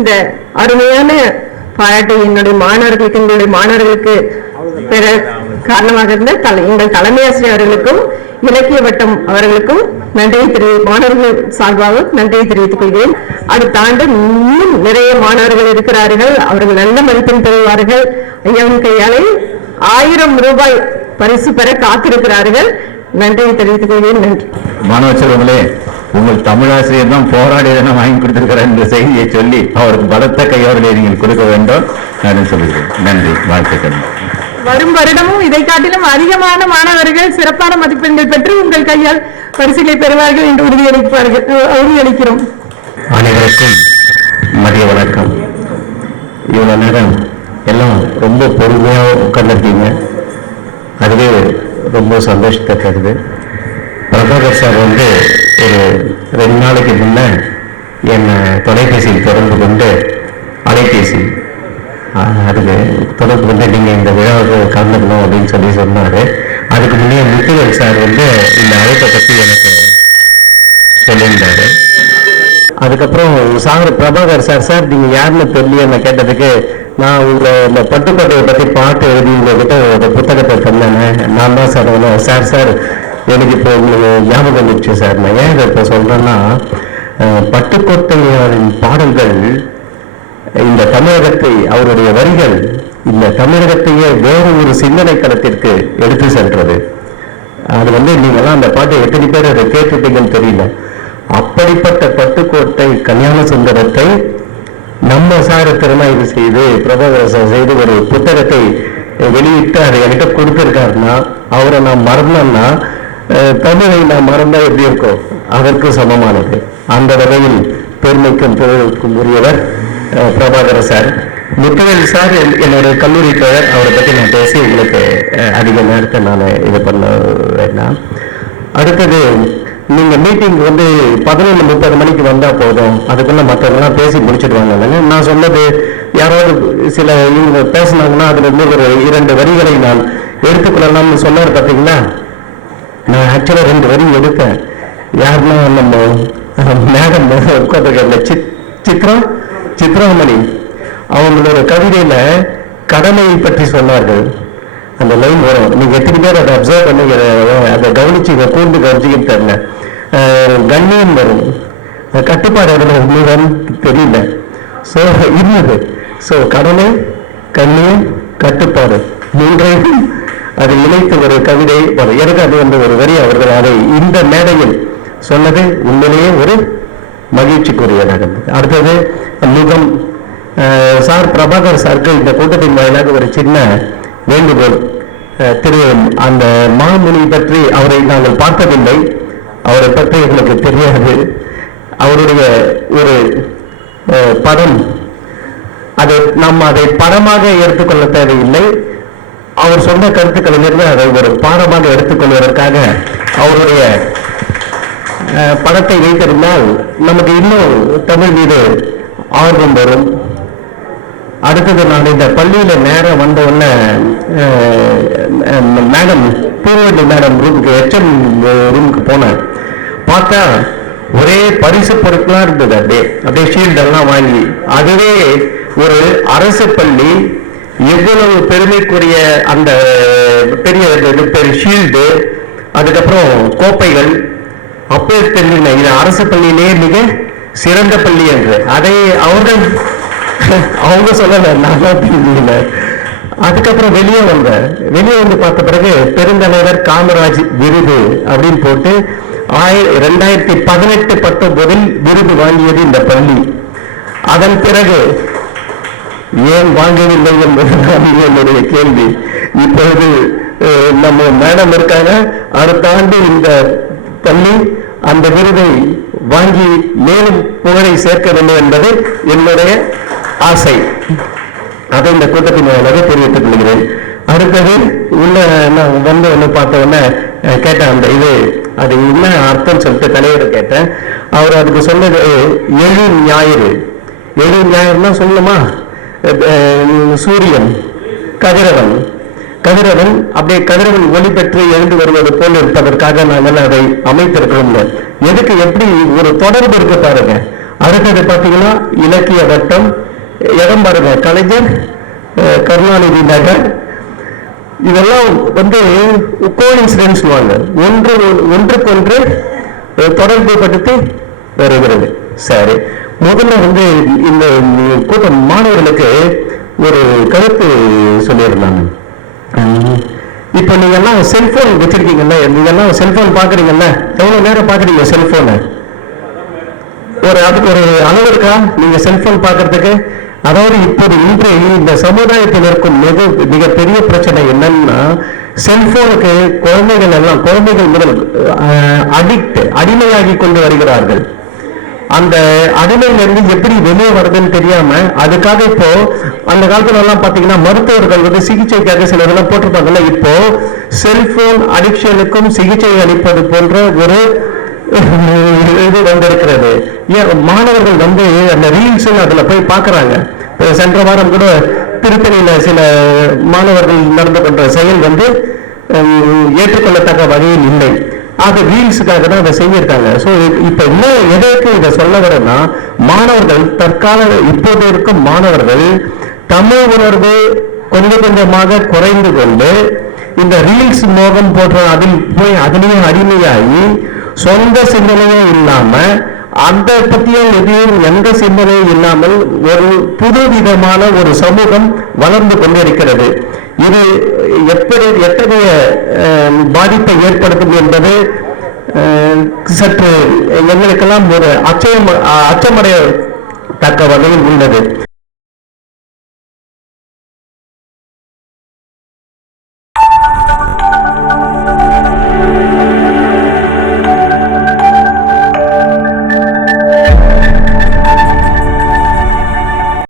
இந்த அருமையான பாராட்டை என்னுடைய மாணவர்களுக்கு, எங்களுடைய மாணவர்களுக்கு பெற காரணமாக இருந்த எங்கள் தலைமை ஆசிரியர் அவர்களுக்கும் இலக்கிய வட்டம் அவர்களுக்கும் மாணவர்கள் சார்பாக நன்றியை தெரிவித்துக் கொள்கிறேன். அடுத்த ஆண்டு இன்னும் நிறைய மாணவர்கள் இருக்கிறார்கள். அவர்கள் நல்ல மதிப்பெண் பெறுவார்கள். ஐயாவின் கையாலே 1000 ரூபாய் பரிசு பெற காத்திருக்கிறார்கள். நன்றியை தெரிவித்துக் கொள்கிறேன். நன்றி. மாணவ செல்வங்களே, உங்கள் தமிழாசிரியர் தான் போராடி வாங்கி கொடுத்திருக்கிறார் என்ற செய்தியை சொல்லி அவருக்கு பலத்த கையோடு நீங்கள் கொடுக்க வேண்டும் நான் சொல்கிறேன். நன்றி, வாழ்த்துக்கள். வரும் வருடமும் இதை காட்டிலும் அதிகமான மாணவர்கள் சிறப்பான மதிப்பெண்கள் பெற்று உங்கள் கையால் பரிசுகளை பெறுவார்கள் என்று உறுதியளிக்கிறோம். அனைவருக்கும் மதிய வணக்கம். இவ்வளவு நேரம் எல்லாம் ரொம்ப பொறுமையாக உட்கார்ந்துருக்கீங்க. அதுவே ரொம்ப சந்தோஷத்தை தருது. பிரபாகர் சார் ஒரு 2 நாளைக்கு முன்ன என்னை தொலைபேசியில் தொடர்பு கொண்டு அலைபேசி அதுக்கு தொடர்பு கொண்டு நீங்கள் இந்த விழாவுக்கு கலந்துக்கணும் அப்படின்னு சொன்னார். அதுக்கு முன்னே முத்துவேல் சார் இந்த அழைப்பை பற்றி எனக்கு சொல்லியிருந்தார். அதுக்கப்புறம் பிரபாகர் சார் நீங்கள் யாருன்னு தெரியல என்ன கேட்டதுக்கு, நான் உங்களை இந்த பட்டுக்கோட்டையை பற்றி பாட்டு எழுதி உங்ககிட்ட ஒரு புத்தகத்தை தந்தேன், நான் தான் சார் சார் எனக்கு இப்போ உங்களுக்கு ஞாபகம் வந்துச்சு சார். நான் ஏன் இதை இப்போ சொல்கிறேன்னா, பட்டுக்கோட்டையின் பாடல்கள் இந்த தமிழகத்தை, அவருடைய வரிகள் இந்த தமிழகத்தையே வேறு ஒரு சிந்தனை களத்திற்கு எடுத்து சென்றது. அது நீங்கள்லாம் அந்த பாட்டை எத்தனை பேர் அதை கேட்டுட்டீங்கன்னு தெரியல. அப்படிப்பட்ட பட்டுக்கோட்டை கல்யாண சுந்தரத்தை நம்ம சார் திறனாய்வு செய்து பிரபாகர் சார் செய்து ஒரு புத்தகத்தை வெளியிட்டு அதை என்கிட்ட கொடுத்துருக்காருன்னா, அவரை நான் மறந்தேன்னா தமிழை நான் மறந்தா எப்படி இருக்கோ அதற்கு சமமானது. அந்த வகையில் பெருமைக்கும் புகழுக்கும் உரியவர் பிரபாகர் சார். முத்துவேல் சார் என்னுடைய கல்லூரி தோழர். அவரை பற்றி நான் பேசி உங்களுக்கு அதிக நேரத்தை நான் இது பண்ண வேண்டாம். அடுத்தது, நீங்கள் மீட்டிங் 11:30 மணிக்கு வந்தால் போதும், அதுக்குள்ள மற்றவங்களாம் பேசி முடிச்சுடுவாங்க. நான் சொன்னது யாராவது சில இவங்க பேசினாங்கன்னா அதில் ஒரு 2 வரிகளை நான் எடுத்துக்கொள்ளலாம்னு சொன்னார் பார்த்தீங்களா. நான் ஆக்சுவலாக 2 வரி எடுத்தேன். யாருன்னா நம்ம மேடம் உட்காந்துருக்க சித்ராமணி அவங்களோட கவிதையில கடமையை பற்றி சொன்னார்கள். அந்த லைன் வரும், நீங்க எத்தனை பேர் அதை அப்சர்வ் பண்ணி அதை கவனிச்சு கூர்ந்து கவனிச்சுக்கிட்டு தெரியல. கண்ணியம் வரும், கட்டுப்பாடு தெரியல. ஸோ இருந்தது. ஸோ கடமை, கண்ணியம், கட்டுப்பாடு 3ஐயும் அது இணைத்து ஒரு கவிதை வரும். எனக்கு அது ஒரு வரி அவர்கள் அதை இந்த மேடையில் சொன்னது உண்மையிலேயே ஒரு மகிழ்ச்சிக்குரியதாக இருந்தது. அடுத்தது முகம். சார் பிரபாகர் சாருக்கு இந்த கூட்டத்தின் வாயிலாக ஒரு சின்ன வேண்டுகோள். அந்த மாமுனி பற்றி அவரை நாங்கள் பார்த்ததில்லை, அவரை பற்றி எங்களுக்கு தெரியாது. அவருடைய ஒரு படம், அதை படமாக எடுத்துக்கொள்ள தேவையில்லை. அவர் சொன்ன கருத்துக்களிலிருந்து அதை ஒரு பாடமாக எடுத்துக்கொள்வதற்காக அவருடைய படத்தை வைத்திருந்தால் நமக்கு இன்னும் தமிழ் மீது ஆர்வம் வரும். அடுத்தது, நான் இந்த பள்ளியில நேரம் வந்த உடனே மேடம் பூர்வதி மேடம் ரூமுக்கு HM ரூமுக்கு போனேன். பார்த்தா ஒரே பரிசு பொருட்களா இருந்தது. அப்படியே ஷீல்டெல்லாம் வாங்கி, அதுவே ஒரு அரசு பள்ளி எவ்வளவு பெருமைக்குரிய அந்த பெரிய ஷீல்டு, அதுக்கப்புறம் கோப்பைகள். அப்போ தெரிஞ்சுங்க இது அரசு பள்ளியிலேயே மிக சிறந்த பள்ளி என்று. அதை அவங்க சொல்லல, நான் தான் தெரிஞ்சுக்கல. அதுக்கப்புறம் வெளியே வந்து பார்த்த பிறகு பெருந்தலைவர் காமராஜ் விருது அப்படின்னு போட்டு 2018-19 விருது வாங்கியது இந்த பள்ளி. அதன் பிறகு ஏன் வாங்கவில்லை என்பதுதான் என்னுடைய கேள்வி. இப்பொழுது நம்ம மேடம் இருக்காங்க, அடுத்த ஆண்டு இந்த பள்ளி அந்த விருதை வாங்கி மேலும் புகழை சேர்க்க வேண்டும் என்பது என்னுடைய ஆசை. அதை இந்த கூட்டத்தின் மூலமாக தெரிவித்துக் கொள்கிறேன். அடுத்தது உள்ள நான் ஒன்று பார்த்த உடனே கேட்டேன், அந்த அது என்ன அர்த்தம் சொல்லிட்டு தலைவரை கேட்டேன். அவர் அதுக்கு சொன்னது எழு ஞாயிறுனா சொல்லணுமா, சூரியன் கதிரவன் அப்படியே கதிரவன் ஒளி பெற்று எழுந்து வருவது போல் இருப்பதற்காக நாங்கள் அதை அமைத்திருக்கிறோம். எதுக்கு எப்படி ஒரு தொடர்பு இருக்கு பாருங்க. அடுத்தது பார்த்தீங்கன்னா இலக்கிய வட்டம், இடம் பாருங்க, கலைஞர், கருணாநிதி நகர். இதெல்லாம் வந்து கோஇன்சிடென்ஸ் ஒன்றுக்கொன்று தொடர்பு படுத்தி வருகிறது. சரி, முதல்ல வந்து இந்த கூட்டம் மாணவர்களுக்கு ஒரு கருத்து சொல்லியிருந்தாங்க. இப்ப நீங்க எல்லாம் செல்போன் வச்சிருக்கீங்கல்ல, நீங்க எல்லாம் செல்போன் பாக்குறீங்கல்ல, எவ்வளவு நேரம் பாக்குறீங்க செல்போனை? அதுக்கு ஒரு அளவு இருக்கா நீங்க செல்போன் பாக்குறதுக்கு? அதாவது இப்போது இன்றைய இந்த சமுதாயத்தில் இருக்கும் மிகப்பெரிய பிரச்சனை என்னன்னா, செல்போனுக்கு குழந்தைகள் முதல் அடிமையாகி கொண்டு வருகிறார்கள். அந்த அடிமையிலிருந்து எப்படி வெளியே வருதுன்னு தெரியாம, அதுக்காக இப்போ அந்த காலத்துல எல்லாம் பாத்தீங்கன்னா மருத்துவர்கள் வந்து சிகிச்சைக்காக சில இதெல்லாம் போட்டிருப்பாங்கல்ல, இப்போ செல்போன் அடிக்ஷனுக்கும் சிகிச்சை அளிப்பது போன்ற ஒரு இது வந்திருக்கிறது. மாணவர்கள் வந்து அந்த ரீல்ஸ் அதுல போய் பாக்குறாங்க. சென்ற வாரம் கூட திருத்தணியில சில மாணவர்கள் நடந்து கொண்ட செயல் வந்து ஏற்றுக்கொள்ளத்தக்க வகையில் இல்லை. அது ரீல்ஸுக்காக தான் அதை செஞ்சிருக்காங்க. ஸோ இப்ப இன்னும் எதற்கு இதை சொல்ல வரேன்னா, மாணவர்கள் இப்போது இருக்கும் மாணவர்கள் தமிழ் உணர்வு கொஞ்சம் கொஞ்சமாக குறைந்து கொண்டு இந்த ரீல்ஸ் மோகம் போன்ற அதிலேயே அடிமையாகி சொந்த சிந்தனையே இல்லாம, அந்த பத்தியும் எதையும் எந்த சிந்தனையும் இல்லாமல் ஒரு புது விதமான ஒரு சமூகம் வளர்ந்து கொண்டிருக்கிறது. இது எத்தகைய பாதிப்பை ஏற்படுத்தும் என்பது சற்று எங்களுக்கெல்லாம் ஒரு அச்சமடைய தக்க வகையில் உள்ளது.